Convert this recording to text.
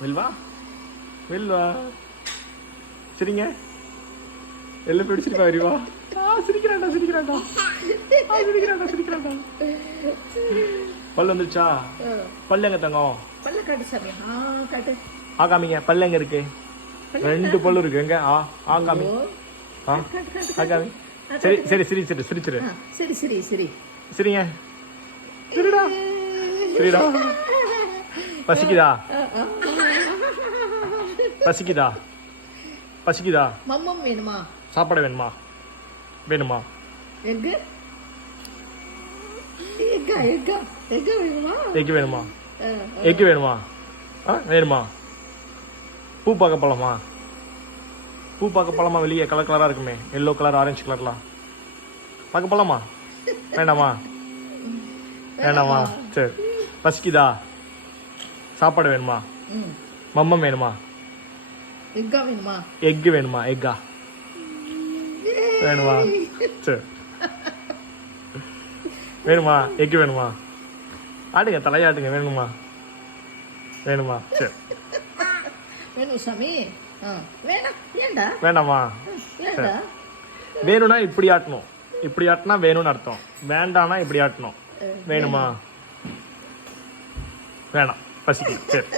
வெல்வா வெல்வா சரிங்க எல்லாம் பிடிச்சிருப்பா வருவா சிரிக்கிறாண்டா சிரிக்கிறாண்டா சிரிக்கிறாண்டா சிரிக்கிறாண்டா பல்லு வந்துருச்சா பல்லு எங்க தங்கம் பல்ல காட்டு சாமி காட்டு காமிங்க பல்லு எங்க இருக்கு 2 பல்லு இருக்கு எங்க காமி காமி சரி சரி சிரிச்சிரு சிரிச்சிரு சரி சரி சரி சரிங்க சரிடா சரிடா பசிக்குதா பசிக்குதா பசிக்குதா மம்மம் வேணுமா சாப்பாடு வேணுமா வேணுமா எக்கு எக்கா எக்கா எக்கு வேணுமா எக்கு வேணுமா எக்கு வேணுமா வேணுமா பூ பார்க்க போலாமா பூ பார்க்க போலாமா வெளியே கலர் கலராக இருக்குமே எல்லோ கலர் ஆரஞ்சு கலர்லாம் பார்க்க போலாமா வேண்டாமா வேண்டாமா சரி பசிக்குதா சாப்பாடு வேணுமா மம்மம் வேணுமா எக்கா வேணுமா எக்கு வேணுமா எக்கா வேணுமா சரி வேணுமா எக்கு வேணுமா ஆடுங்க தலையாட்டுங்க வேணுமா வேணுமா சரி வேணும் சாமி வேணாம் ஏண்டா வேண்டாமா ஏண்டா வேணும்னா இப்படி ஆட்டணும் இப்படி ஆட்டினா வேணும்னு அர்த்தம் வேண்டாம்னா இப்படி ஆட்டணும் வேணுமா வேணாம் பசிக்கு சரி